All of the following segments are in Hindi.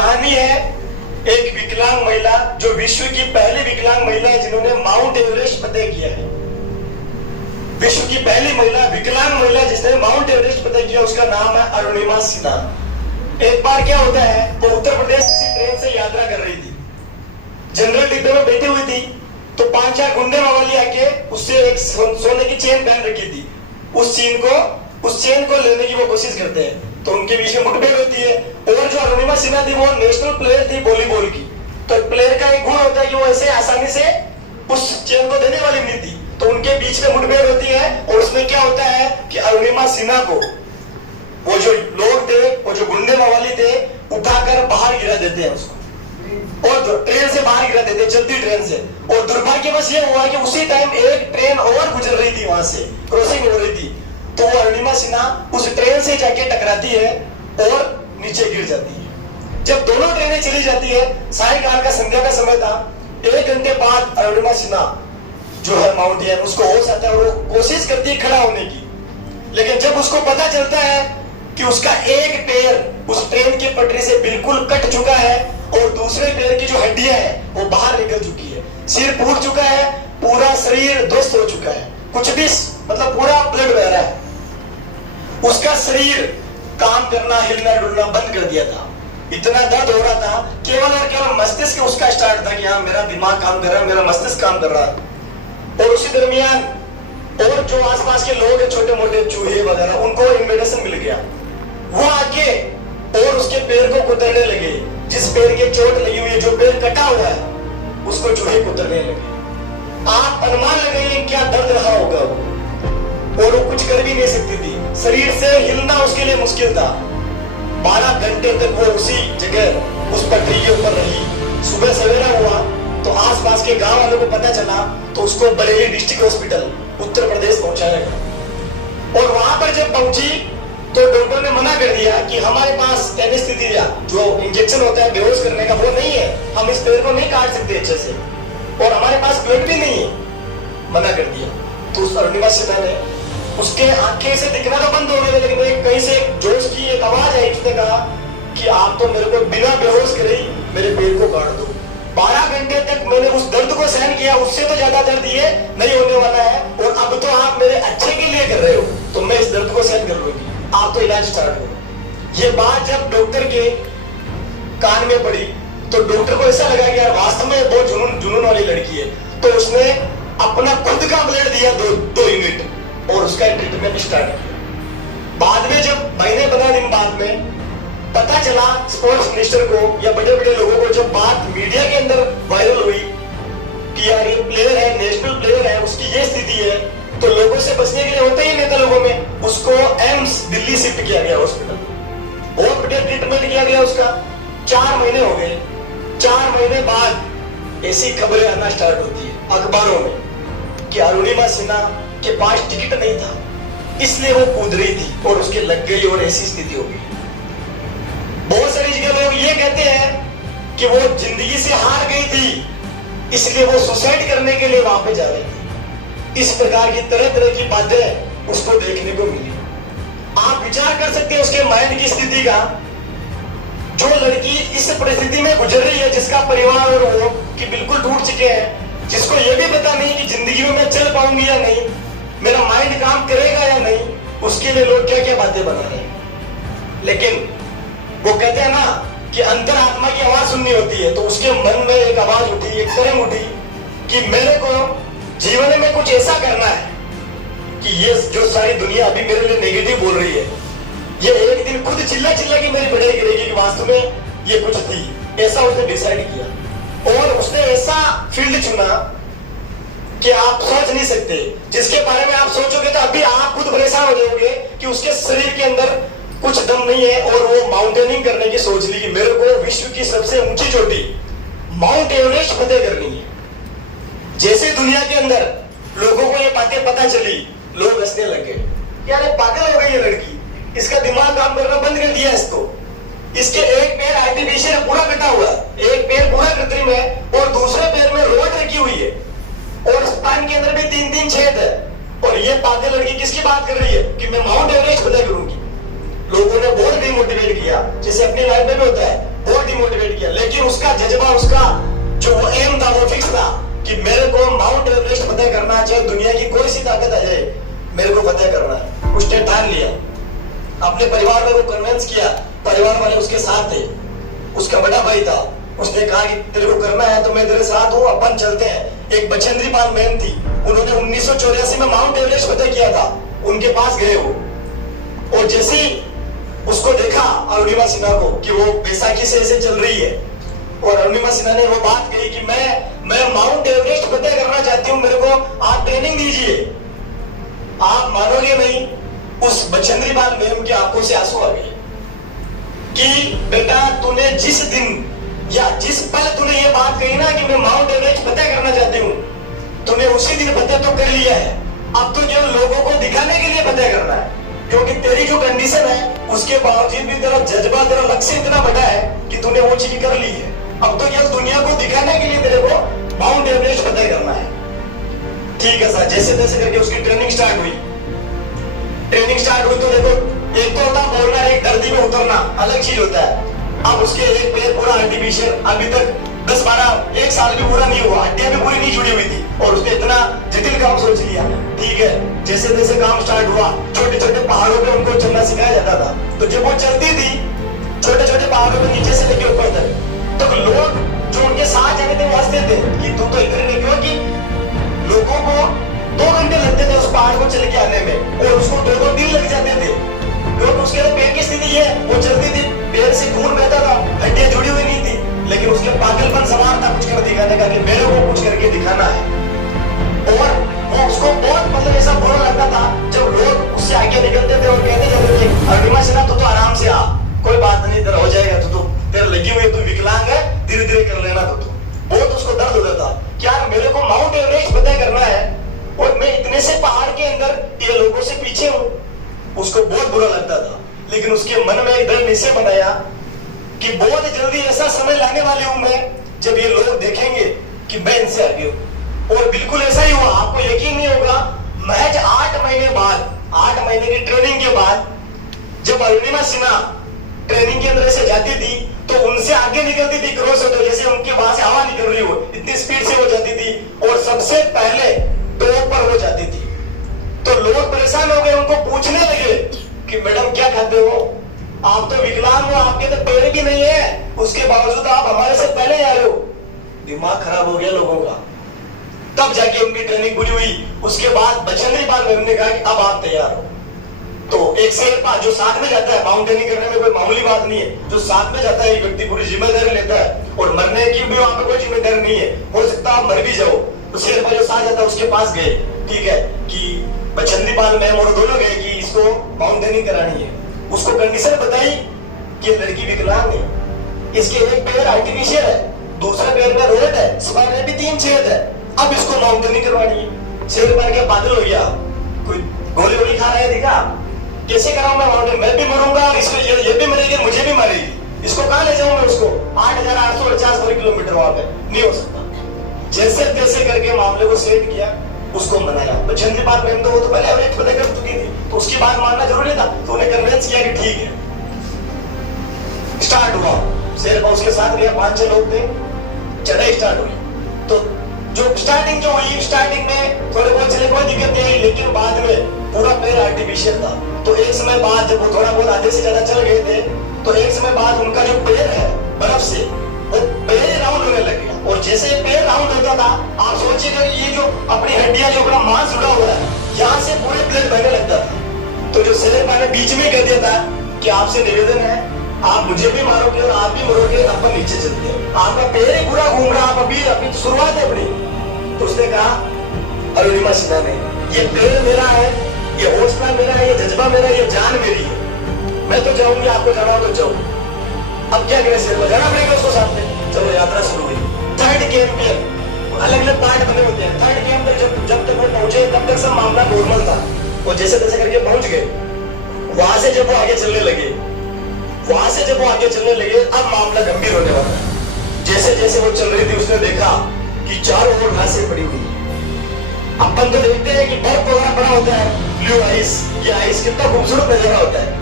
कहानी है एक विकलांग महिला, जो विश्व की पहली विकलांग महिला है जिन्होंने माउंट एवरेस्ट फतेह किया है। विश्व की पहली महिला, विकलांग महिला जिसने माउंट एवरेस्ट फतेह किया, उसका नाम है अरुणिमा सिन्हा। एक बार क्या होता है, वो उत्तर प्रदेश किसी ट्रेन से यात्रा कर रही थी, जनरल डिब्बे में बैठी हुई थी, तो 5-4 गुंडे मावाली आके उससे एक सोने की चेन पहन रखी थी। उस चेन को लेने की वो कोशिश करते हैं, तो उनके बीच में मुठभेड़ होती है। और जो अरुणिमा सिन्हा थी वो नेशनल प्लेयर थी वॉलीबॉल की, तो एक प्लेयर का एक गुण होता है कि वो ऐसे आसानी से उस चेन को देने वाली नहीं थी, तो उनके बीच में मुठभेड़ होती है। और उसमें क्या होता है कि अरुणिमा सिन्हा को वो जो लोग थे, वो जो गुंडे मवाली थे, उठाकर बाहर गिरा देते हैं उसको, और ट्रेन से बाहर गिरा देते हैं, चलती ट्रेन से। और दुर्भाग्यवश ये हुआ कि उसी टाइम एक ट्रेन और गुजर रही थी, वहां से क्रॉसिंग हो रही थी, तो वो अरुणिमा सिन्हा उस ट्रेन से जाके टकराती है और नीचे गिर जाती है। जब दोनों ट्रेनें चली जाती है, सायंकाल का, संध्या का समय था, 1 घंटे बाद अरुणिमा सिन्हा जो है माउंटेन, उसको होश आता है और वो कोशिश करती है खड़ा होने की। लेकिन जब उसको पता चलता है कि उसका एक पैर उस ट्रेन की पटरी से बिल्कुल कट चुका है और दूसरे पैर की जो हड्डियां हैं वो बाहर निकल चुकी है, सिर फूट चुका है, पूरा शरीर ध्वस्त हो चुका है, कुछ भी मतलब पूरा ब्लड बह रहा है, उसका शरीर काम करना, हिलना डुलना बंद कर दिया था। इतना दर्द हो रहा था, केवल और केवल मस्तिष्क उसका स्टार्ट था कि हाँ मेरा दिमाग काम कर रहा है, मेरा मस्तिष्क काम कर रहा है। और उसी दरमियान और जो आसपास के लोग हैं, छोटे मोटे चूहे वगैरह, उनको इन्फॉर्मेशन मिल गया। वो आके और उसके पैर को कुतरने लगे, जिस पैर के चोट लगी हुई है, जो पैर कटा हुआ है, उसको चूहे कुतरने लगे। आप अनुमान लगाइए क्या दर्द रहा होगा वो। और वो कुछ कर भी नहीं सकती थी, शरीर से हिलना उसके लिए मुश्किल था। 12 घंटे तक वो उसी जगह उस पटरी के ऊपर रही। सुबह सवेरा हुआ तो आसपास के गांव वालों को पता चला, तो उसको बरेली डिस्ट्रिक्ट हॉस्पिटल उत्तर प्रदेश पहुंचाया गया। और वहां पर जब पहुंची तो डॉक्टर ने मना कर दिया कि हमारे पास एनेस्थीसिया जो इंजेक्शन होता है बेहोश करने का, वो नहीं है, हम इस पैर को नहीं काट सकते अच्छे से, और हमारे पास ब्लड भी नहीं है, मना कर दिया। तो उस अरुणिमा सिन्हा ने, उसके आंखें से दिखना तो बंद हो गया, लेकिन एक कहीं से जोश की एक आवाज आई, उसने कहा कि आप तो मेरे को बिना बेहोश करे ही मेरे पैर को काट दो। 12 घंटे तक मैंने उस दर्द को सहन किया, उससे तो ज्यादा दर्द ये नहीं होने वाला है, और अब तो आप मेरे अच्छे के लिए कर रहे हो, तो मैं इस दर्द को सहन कर लूंगी, आप तो इलाज स्टार्ट करो। ये बात जब डॉक्टर के कान में पड़ी तो डॉक्टर को ऐसा लगा कि यार वास्तव में बहुत जुनून वाली लड़की है, तो उसने अपना खुद का ब्लड दिया 2 यूनिट और उसका ट्रीटमेंट स्टार्ट किया। बाद में जब महीने 15 दिन बाद में पता चला स्पोर्ट्स मिनिस्टर को या बड़े बड़े लोगों को, जब बात मीडिया के अंदर वायरल हुई कि यार ये प्लेयर है, नेशनल प्लेयर है, उसकी ये स्थिति है, तो लोगों से बचने के लिए होता ही नेता लोगों में, उसको एम्स दिल्ली शिफ्ट किया गया हॉस्पिटल, बहुत बढ़िया ट्रीटमेंट किया गया उसका। 4 महीने हो गए। 4 महीने बाद ऐसी खबरें आना स्टार्ट होती है अखबारों में कि अरुणिमा सिन्हा के पास टिकट नहीं था, इसलिए वो कूद रही थी और उसके लग गई और ऐसी स्थिति हो गई। बहुत सारी जगह लोग ये कहते हैं कि वो जिंदगी से हार गई थी, इसलिए वो सुसाइड करने के लिए वहां पे जा रही थी। इस प्रकार की तरह तरह की बातें उसको देखने को मिली। आप विचार कर सकते हैं उसके माइंड की स्थिति का। जो लड़की इस परिस्थिति में गुजर रही है, जिसका परिवार और वो कि बिल्कुल टूट चुके हैं, जिसको ये भी पता नहीं कि जिंदगी में मैं चल पाऊंगी या नहीं, मेरा माइंड काम करेगा या नहीं, उसके लिए लोग क्या क्या बातें बना रहे हैं। लेकिन वो कहते हैं ना कि अंतरात्मा की आवाज सुननी होती है, तो उसके मन में एक आवाज उठी, एक तरंग उठी कि मेरे को जीवन में कुछ ऐसा करना है कि ये जो सारी दुनिया अभी मेरे लिए नेगेटिव बोल रही है, ये एक दिन खुद चिल्ला चिल्ला की मेरी बढ़ाई करेगी कि वास्तव में ये कुछ थी। ऐसा उसने डिसाइड किया और उसने ऐसा फील्ड चुना कि आप सोच नहीं सकते, जिसके बारे में आप सोचोगे तो अभी आप खुद परेशान हो जाओगे कि उसके शरीर के अंदर कुछ दम नहीं है, और वो माउंटेनिंग करने की सोच ली कि मेरे को विश्व की सबसे ऊंची चोटी माउंट एवरेस्ट फतेह करनी है। जैसे दुनिया के अंदर लोगों को ये बातें पता चली, लोग हंसने लगे, यार ये पागल हो गई ये लड़की, इसका दिमाग काम करना बंद कर दिया इसको। इसके एक पैर आर्टिफिशियल पूरा कटा हुआ है, एक पैर पूरा कृत्रिम है, और दूसरे पैर में रोड रखी हुई है, और स्पाइन के अंदर भी 3-3 छेद है, और ये पागल लड़की किसकी बात कर रही है कि मैं माउंट एवरेस्ट फतेह करूंगी। लोगों ने बहुत डिमोटिवेट किया, जैसे अपनी लाइफ में भी होता है, बहुत डिमोटिवेट है, लेकिन उसका जज्बा, उसका जो वो एम था वो फिक्स था कि मेरे को माउंट एवरेस्ट फतेह करना, चाहे दुनिया की कोई सी ताकत आ जाए, मेरे को फतेह करना है। उसने ठान लिया, अपने परिवार में वो कन्विंस किया, परिवार वाले उसके साथ थे, उसका बड़ा भाई था, उसने कहा कि तेरे को करना है तो मैं तेरे साथ हूँ, अपन चलते हैं। एक बचेंद्री पाल मैम थी, उन्होंने 1984 में माउंट एवरेस्ट फतेह किया था, उनके पास गए वो, और जैसे ही उसको देखा अरुणिमा सिन्हा को कि वो बैसाखी से ऐसे चल रही है, और अरुणिमा सिन्हा ने वो बात कही कि मैं माउंट एवरेस्ट फतेह करना चाहती हूँ, मेरे को आप ट्रेनिंग दीजिए। आप मानोगे नहीं, उस बचेंद्री पाल मैम की आंखों से आंसू आ गए कि बेटा तूने जिस दिन या जिस पल तूने ये बात कही ना कि मैं माउंट एवरेस्ट फतेह करना चाहती हूँ, तूने उसी दिन फतेह तो कर लिया है, अब तो केवल लोगों को दिखाने के लिए फतेह करना है, क्योंकि तेरी जो कंडीशन है उसके बावजूद भी तेरा जज्बा, तेरा लक्ष्य इतना बड़ा है कि तूने वो चीज कर ली है। अब तो केवल दुनिया को दिखाने के लिए तेरे को माउंट एवरेस्ट फतेह करना है। ठीक है सर, जैसे तैसे करके उसकी ट्रेनिंग स्टार्ट हुई। ट्रेनिंग स्टार्ट हुई तो देखो, एक तो होता बोलना, एक धरती में उतरना अलग चीज होता है। अब उसके एक पैर पूरा आर्टिफिशियल, अभी तक 10-12 एक साल भी पूरा नहीं हुआ, हड्डियां भी पूरी नहीं जुड़ी हुई थी, और उसने इतना जटिल काम सोच लिया। ठीक है, जैसे जैसे काम स्टार्ट हुआ, छोटे छोटे पहाड़ों पे उनको चलना सिखाया जाता था, तो जब वो चलती थी छोटे छोटे पहाड़ों पे नीचे से लेके ऊपर तक, तो लोग जो उनके साथ जाते थे वो हंसते थे कि तू तो इधर नहीं, क्योंकि लोगों को 2 घंटे लगते थे उस पहाड़ को चल के आने में, और उसको 2-2 दिन लग जाते थे, क्योंकि उसके पैर की स्थिति है, वो चलती थी, पैर से खून बहता था, हड्डियां जुड़ी हुई नहीं थी, लेकिन उसके पागलपन सवार था कुछ कर दिखाने का कि मेरे को कुछ करके दिखाना है। और वो उसको बहुत मतलब ऐसा बुरा लगता था जब लोग उससे आगे निकलते थे और कहते थे अरुणिमा सिन्हा तो आराम से आ, कोई बात नहीं, तेरा हो जाएगा, तो तेरा लगी हुई है, तू विकलांग है, धीरे धीरे कर लेना। तो बहुत उसको दर्द होता था कि यार मेरे को माउंट एवरेस्ट फतेह करना है और मैं इतने से पहाड़ के अंदर ये लोगों से पीछे हूँ। उसको बहुत बुरा लगता था, लेकिन उसके मन में एक दृढ़ निश्चय बनाया कि बहुत जल्दी ऐसा समय लाने वाली हूं मैं जब ये लोग देखेंगे कि मैं इनसे आगे हूं। और बिल्कुल ऐसा ही हुआ, आपको यकीन नहीं होगा, महज 8 महीने बाद, 8 महीने की ट्रेनिंग के बाद जब अरुणिमा सिन्हा ट्रेनिंग के अंदर से जाती थी तो उनसे आगे निकलती थी क्रॉस होते, जैसे उनके वहां से हवा निकल रही हो, इतनी स्पीड से वो जाती थी, और सबसे पहले टॉप पर वो जाती थी। तो लोग परेशान हो गए, उनको पूछने लगे कि मैडम क्या खाते हो, आप तो विकलांग हो, आपके तो पैर भी नहीं है, उसके बावजूद आप हमारे से पहले आ रहे हो। दिमाग खराब हो गया लोगों का। तब जाके उनकी ट्रेनिंग पूरी हुई। उसके बाद बचेंद्री पाल मैम ने कहा कि अब आप तैयार हो। तो एक शेरपा जो साथ में जाता है, माउंटेनिंग करने में कोई मामूली बात नहीं है, जो साथ में जाता है एक व्यक्ति पूरी जिम्मेदारी लेता है, और मरने की भी वहां पे कोई जिम्मेदारी नहीं है, हो सकता आप मर भी जाओ। तो शेरपा जो साथ जाता है उसके पास गए, ठीक है, कि बचेंद्री पाल मैम और दोनों गए कि इसको माउंटेनिंग करानी है। उसको कंडीशन बताई कि लड़की विकलांग है, इसके एक पैर आर्टिफिशियल है, दूसरे पैर में रोड है, स्पाइन में भी 3 छेद है, अब इसको माउंटेनिंग करवानी है। शेरपा के पागल हो गया, कोई गोली वोली खा रहा है, देखा कैसे कराऊं मैं माउंटेन, मैं भी मरूंगा और इसको ये भी मरेगी, मुझे भी मारेगी, इसको कहां ले जाऊं मैं उसको, 8,850 वर्ग किलोमीटर वहां पे, नहीं हो सकता। जैसे तैसे करके मामले को सेट किया, उसको मनाया। बचेंद्री पाल मैम तो वो तो पहले एवरेज पता कर चुकी थी, तो उसकी बात मानना जरूरी था, तो उन्हें कन्विंस किया कि ठीक है। स्टार्ट हुआ, शेरपा उसके साथ गया, 5-6 लोग थे, चढ़ाई स्टार्ट हुई। तो जो स्टार्टिंग जो हुई, स्टार्टिंग में थोड़े बहुत चले, कोई दिक्कत नहीं, लेकिन बाद में पूरा पैर आर्टिफिशियल था। तो एक समय बाद जब वो थोड़ा बहुत आधे से ज्यादा चल गए थे, तो एक समय बाद उनका जो पैर है बर्फ से, वो पैर राउंड होने लग गया, और जैसे पैर राउंड होता था, आप सोचिएगा ये जो अपनी हड्डियां जो अपना मांस जुड़ा हुआ है, यहाँ से पूरे ब्लड बहने लगता था। तो जो शेरपा ने बीच में कह दिया था कि आपसे निवेदन है, आप मुझे भी मारोगे और आप भी मरोगे, अपन नीचे चलते हैं, आपका पैर ही पूरा घूम रहा, आप अभी शुरुआत है अपनी। तो उसने कहा अरुणिमा सिन्हा ने, ये पैर मेरा है, ये हौसला मेरा है, ये जज्बा मेरा है, ये जान मेरी है, मैं तो जाऊंगी, आपको जाना हो तो जाऊं। अब क्या करें, शेरपा जाना पड़ेगा उसको साथ में। चलो यात्रा शुरू हुई। 3rd कैंप में अलग अलग पार्ट बने होते हैं। 3rd कैंप में जब तक वो पहुंचे तब तक सब मामला नॉर्मल था, और जैसे तैसे करके पहुंच गए। वहां से जब वो आगे चलने लगे, अब मामला गंभीर होने वाला है। जैसे जैसे वो चल रही थी, उसने देखा कि चारों ओर घासें पड़ी हुई है। अपन तो देखते हैं कि बर्फ वगैरह पड़ा होता है, ब्लू आइस, ये आइस कितना खूबसूरत नजारा होता है।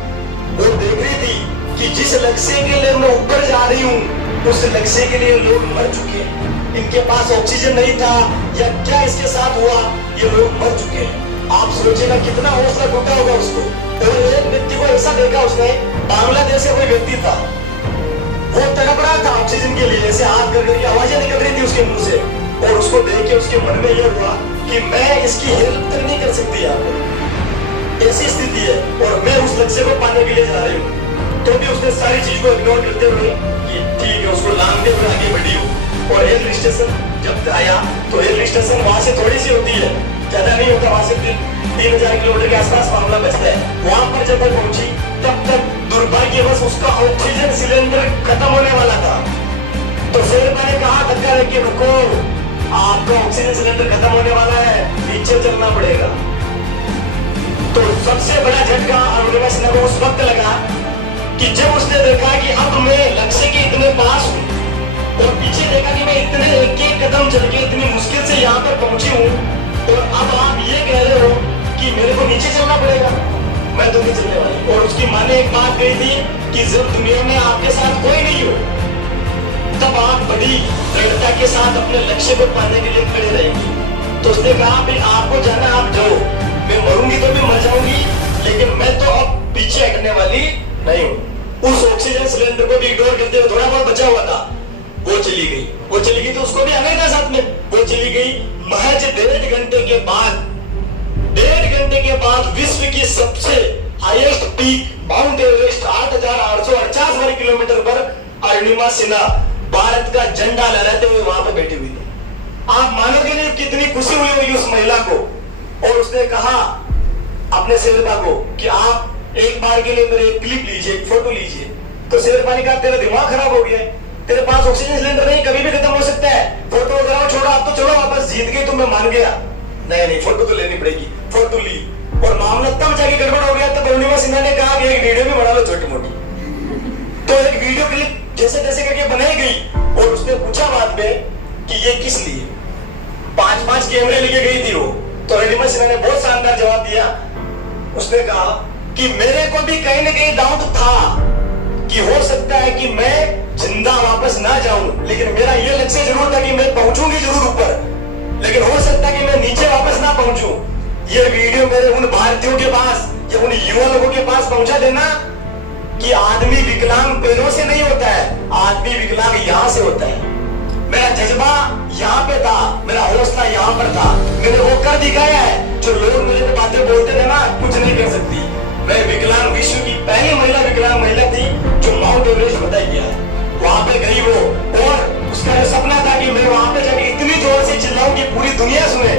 वो देख रही थी कि जिस लक्ष्य के लिए मैं ऊपर जा रही हूँ, उस लक्ष्य के लिए लोग मर चुके हैं। इनके पास ऑक्सीजन नहीं था या क्या इसके साथ हुआ, ये लोग मर चुके हैं। आप सोचेगा कितना हौसला टूटा होगा उसको। और एक व्यक्ति को ऐसा देखा उसने, बांग्लादेश से कोई व्यक्ति था, वो तड़प रहा था ऑक्सीजन के लिए, ऐसे हाथ करके आवाजें निकल रही थी उसके मुंह से, और उसको देख के उसके मन में यह हुआ कि मैं इसकी हेल्प तक नहीं कर सकती यार, ऐसी स्थिति है और मैं उस लक्ष्य को पाने के लिए जा रही हूँ। तो भी उसने सारी चीज को इग्नोर करते हुए कि ठीक है, उसको लांघते हुए आगे बढ़ी हो। और हिल स्टेशन जब आया तो हिल स्टेशन वहां से थोड़ी सी होती है, ज्यादा नहीं होता, वहां से 3000 किलोमीटर के आसपास मामला बचता है। वहां पर जब तक पहुंची तब तक दुर्भाग्यवश उसका ऑक्सीजन सिलेंडर खत्म होने वाला था। तो शेरपा ने कहा धक्का देके, रुको, आपका ऑक्सीजन सिलेंडर खत्म होने वाला है, नीचे चलना पड़ेगा। तो सबसे बड़ा झटका अरुणिमा सिन्हा को उस वक्त लगा कि जब उसने देखा कि अब मैं लक्ष्य के इतने पास हूं, और पीछे देखा कि मैं इतने एक एक कदम चल के इतनी मुश्किल से यहाँ पर पहुंची हूँ, और अब आप ये कह रहे हो कि मेरे को नीचे चलना पड़ेगा, मैं तो नहीं चलने वाली। और उसकी माँ ने एक बात कही थी कि जब दुनिया में आपके साथ कोई नहीं हो, तब आप बड़ी दृढ़ता के साथ अपने लक्ष्य को पाने के लिए खड़े रहेंगी। तो उसने कहा भाई आपको जाना, आप जाओ, मैं मरूंगी तो भी मर जाऊंगी, लेकिन मैं तो अब पीछे हटने वाली नहीं हूँ। उस ऑक्सीजन सिलेंडर को भी इग्नोर करते हुए, थोड़ा बहुत बचा हुआ था, वो चली गई। वो चली गई तो उसको भी आना ही था साथ में, वो चली गई। महज 1.5 घंटे के बाद, 1.5 घंटे के बाद विश्व की सबसे हाईएस्ट पीक माउंट एवरेस्ट 8,848 वर्ग किलोमीटर पर अरुणिमा सिन्हा भारत का झंडा लहराते हुए वहां पर बैठी हुई थी। आप मानोगे नहीं कितनी खुशी हुई होगी उस महिला को। और उसने कहा अपने शेरपा को कि आप एक बार के लिए मेरे क्लिप लीजिए, एक फोटो लीजिए। तो शेरपा ने कहा तेरा दिमाग खराब हो गया, तेरे पास ऑक्सीजन सिलेंडर नहीं, कभी भी खत्म हो सकता है, फोटो वगैरह छोड़ो, आप तो चलो वापस, जीत गई तो मैं मान गया। नहीं, फोटो तो लेनी पड़ेगी। फोटो ली और मामला तब जाके गड़बड़ हो गया। तब अरुणिमा सिन्हा ने कहा कि एक वीडियो भी बना लो छोटी मोटी। तो एक वीडियो क्लिप जैसे तैसे करके बनाई गई और उसने पूछा बाद में कि ये किस लिए, 5-5 कैमरे लेके गई थी वो। तो अरुणिमा सिन्हा ने बहुत शानदार जवाब दिया। उसने कहा कि मेरे को भी कहीं ना कहीं डाउट था कि हो सकता है कि मैं जिंदा वापस ना जाऊं, लेकिन मेरा ये लक्ष्य जरूर था कि मैं पहुंचूंगी जरूर ऊपर, लेकिन हो सकता है कि मैं नीचे वापस ना पहुंचूं। ये वीडियो मेरे उन भारतीयों के पास या उन युवा लोगों के पास पहुंचा देना कि आदमी विकलांग पैरों से नहीं होता है, आदमी विकलांग यहाँ से होता है। मेरा जज्बा यहाँ पे था, मेरा हौसला यहाँ पर था, मैंने वो कर दिखाया है। जो लोग मेरे पे बातें बोलते थे ना, कुछ नहीं कर सकती। मैं विकलांग, विश्व की पहली महिला विकलांग महिला थी जो माउंट एवरेस्ट फतह किया। वहां पे गई वो, और उसका जो सपना था कि मैं वहां पे जाके इतनी जोर से चिल्लाऊं कि पूरी दुनिया सुने,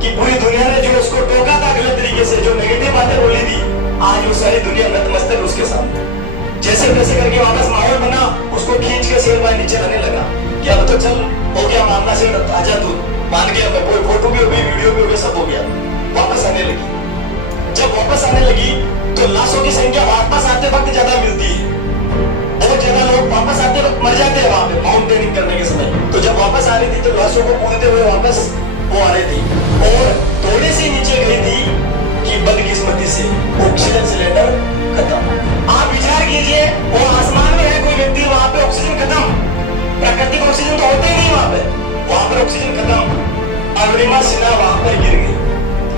कि पूरी दुनिया ने जो उसको टोका था गलत तरीके से, जो नेगेटिव बातें बोली थी, आज वो सारी दुनिया नतमस्तक उसके सामने। जैसे तैसे करके वापस माहौल बना, उसको खींच के शेरपा नीचे लाने लगा कि अब तो चल, हो गया मामला से, आजा तू, मान गया, मैं कोई फोटो भी हो गई, वीडियो भी हो गई, सब हो गया। वापस आने लगी। जब वापस आने लगी तो लाशों की संख्या वापस आते वक्त ज्यादा मिलती है, बहुत ज्यादा लोग वापस आते वक्त मर जाते हैं वहां पे माउंटेनिंग करने के समय। तो जब वापस आ रही थी तो लाशों को कूदते हुए वापस वो आ रही थी, और थोड़ी सी नीचे गई थी कि बदकिस्मती से ऑक्सीजन सिलेंडर खत्म। आप विचार कीजिए, वो आसमान में है कोई व्यक्ति, वहां पे ऑक्सीजन खत्म, प्राकृतिक ऑक्सीजन तो होते ही नहीं वहां पर ऑक्सीजन खत्म। अरुणिमा सिन्हा वहां पर गिर गई,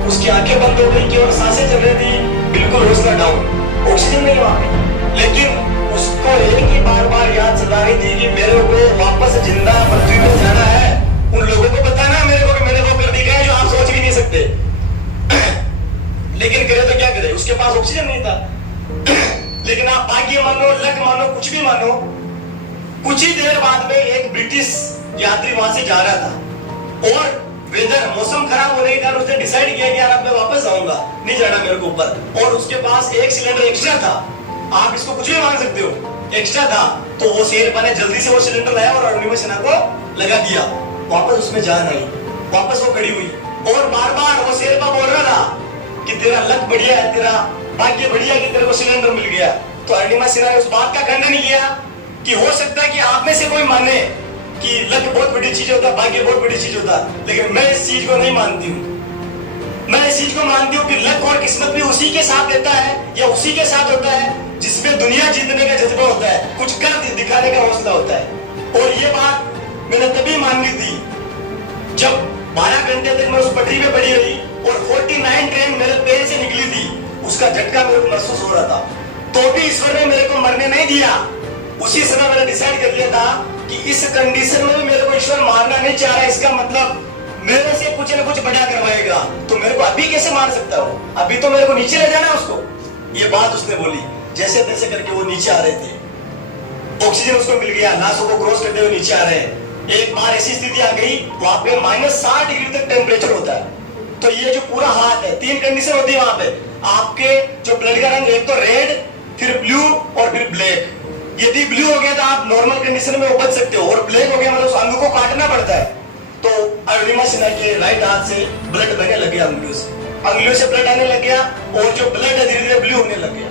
उसकी आंखें बंद हो गई कि और सांसें चल रही थी, बिल्कुल हौसला डाउन, ऑक्सीजन नहीं वहां पे। लेकिन उसको एक ही बार बार याद सता रही थी कि मेरे को वापस जिंदा पृथ्वी पे जाना है, उन लोगों को बताना है मेरे को कि मैंने वो कर दिखाया है जो आप सोच भी नहीं सकते। लेकिन करे तो क्या करे, उसके पास ऑक्सीजन नहीं था। लेकिन आप भाग्य मानो, लक मानो, कुछ भी मानो, कुछ ही देर बाद में एक ब्रिटिश यात्री वहां से जा रहा था, और वेदर, मौसम खराब होने के कारण उसने डिसाइड किया कि यार अब मैं वापस आऊंगा, नहीं जाना मेरे को ऊपर। और उसके पास एक सिलेंडर एक्स्ट्रा था, आप इसको कुछ भी मान सकते हो, एक्स्ट्रा था। तो वो शेरपा ने जल्दी से वो सिलेंडर लाया और अरुणिमा सिन्हा को लगा दिया। वापस उसमें जान आई, वापस वो खड़ी हुई, और बार बार वो शेरपा बोल रहा था कि तेरा लक बढ़िया है, तेरा भाग्य बढ़िया कि तेरे को सिलेंडर मिल गया। तो अरुणिमा सिन्हा ने उस बात का खंडन नहीं किया कि हो सकता है कि आप में से कोई माने कि लक बहुत बड़ी चीज होता है, भाग्य बहुत बड़ी चीज होता है, लेकिन मैं इस चीज को नहीं मानती हूँ। मैं इस चीज को मानती हूँ कि लक और किस्मत भी उसी के साथ देता है या उसी के साथ होता है जिसमें दुनिया जीतने का जज्बा होता है, कुछ कर दिखाने का हौसला होता है। और ये बात मैंने तभी मानी थी जब 12 घंटे तक मैं उस पटरी पे पड़ी रही और 49 ट्रेन मेरे पैर से निकली थी। उसका झटका मेरे को महसूस हो रहा था, तो भी ईश्वर ने मेरे को मरने नहीं दिया। उसी समय मैंने डिसाइड कर लिया था कि इस कंडीशन में मेरे को ईश्वर मारना नहीं चाह रहा, इसका मतलब मेरे से कुछ न कुछ बड़ा करवाएगा। तो मेरे को अभी कैसे मार सकता हो, अभी तो मेरे को नीचे ले जाना है उसको। ये बात उसने बोली। जैसे तैसे करके वो नीचे आ रहे थे, ऑक्सीजन उसको मिल गया, लाशों को क्रॉस करते हुए नीचे आ रहे हैं। एक बार ऐसी स्थिति आ गई वहां पे -60 डिग्री तक टेम्परेचर होता है। तो ये जो पूरा हाथ है, 3 कंडीशन होती है वहां पे। आपके जो ब्लड का रंग, एक तो रेड, फिर ब्लू और फिर ब्लैक। यदि ब्लू हो गया तो आप नॉर्मल कंडीशन में बच सकते हो, और ब्लैक हो गया मतलब उस अंग को काटना पड़ता है। तो अरुणिमा सिन्हा के राइट हाथ से ब्लड बहने लग गया, अंगुलियों से ब्लड आने लग गया, और जो ब्लड है धीरे धीरे ब्लू होने लग गया।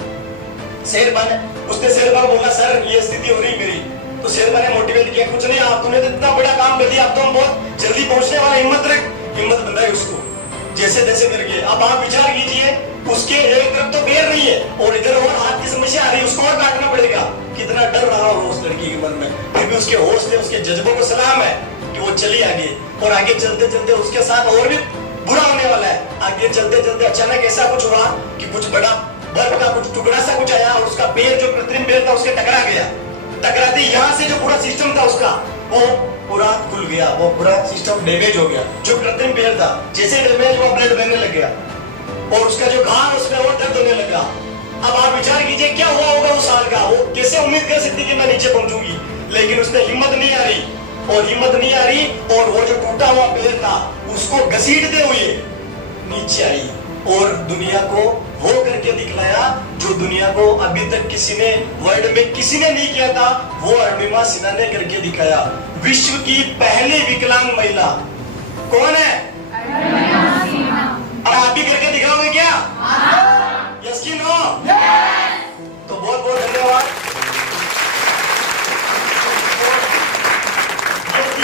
उसने शेरबा को बोला, सर ये स्थिति हो रही मेरी। तो शेरबा ने मोटिवेट किया, कुछ नहीं, आप तुमने तो इतना बड़ा काम कर दिया, अब तो हम बहुत जल्दी पहुंचने वाले, हिम्मत रख। हिम्मत बनाई उसको जैसे तैसे करके। अब आप विचार कीजिए, उसके एक तरफ तो पैर नहीं है और इधर और हाथ की समस्या आ रही है, उसको और काटना पड़ेगा। कितना डर रहा होगा उस लड़की के मन में, फिर भी उसके हौसले, उसके जज्बों को सलाम है कि वो चली आगे। और आगे चलते चलते उसके साथ और भी बुरा होने वाला है। आगे चलते चलते अचानक ऐसा कुछ हुआ कि कुछ बड़ा बर्फ का कुछ टुकड़ा सा कुछ आया और उसका पैर, जो कृत्रिम पैर था, उसके टकरा गया। टकराते यहाँ से जो पूरा सिस्टम था उसका, वो पूरा खुल गया, वो पूरा सिस्टम डैमेज हो गया। जो कृत्रिम पैर था जैसे डैमेज हुआ, ब्लड बहने लग गया और उसका जो घाव उसमें और दर्द होने लगा। अब आप विचार कीजिए क्या हुआ होगा उस साल का। वो कैसे उम्मीद कर सकती कि मैं नीचे पहुंचूंगी, लेकिन उसने हिम्मत नहीं आ रही और वो जो टूटा हुआ पैर था उसको घसीटते हुए नीचे आई और दुनिया को वो करके दिखलाया जो दुनिया को अभी तक किसी ने, वर्ल्ड में किसी ने नहीं किया था, वो अरुणिमा सिन्हा ने करके दिखाया। विश्व की पहली विकलांग महिला कौन है? और आप भी करके दिखाओगे क्या? यस कि नो? तो बहुत बहुत धन्यवाद।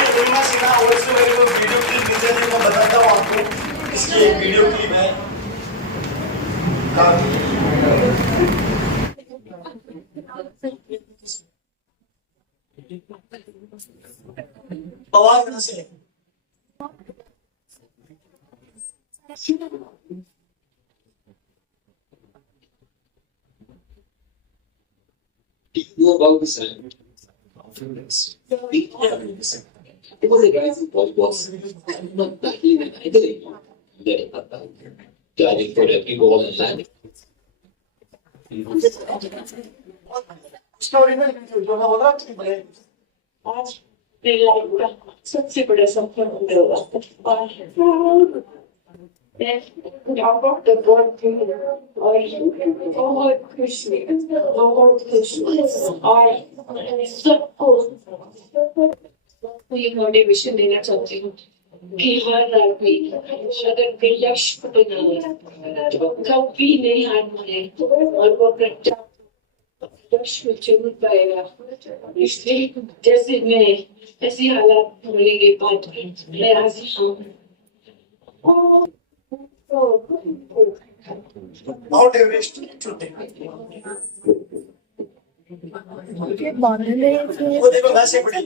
अरुणिमा सिन्हा, और इसमें मेरे को वीडियो क्लिप मिल जाती है, मैं बताता हूँ आपको। इसकी एक वीडियो क्लिप है। आवाज कहां से? know about this it was a guy who was not battling an idol, letting her back, diving for every ball and landing. आज मेरी लाइफ का सबसे बड़ा सफर होगा और मैं बहुत खुश और सबको ये मोटिवेशन देना चाहती हूँ कि हर आदमी अगर कोई लक्ष्य बनाए तो कभी नहीं हार माने और वो अपना लक्ष्य जरूर पाएगा। इसलिए जैसे मैं ऐसी हालात होने के बाद मैं आज माउंट एवरेस्ट वो देखो घासे पड़ी।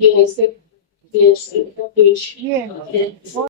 Yes, yes, yes.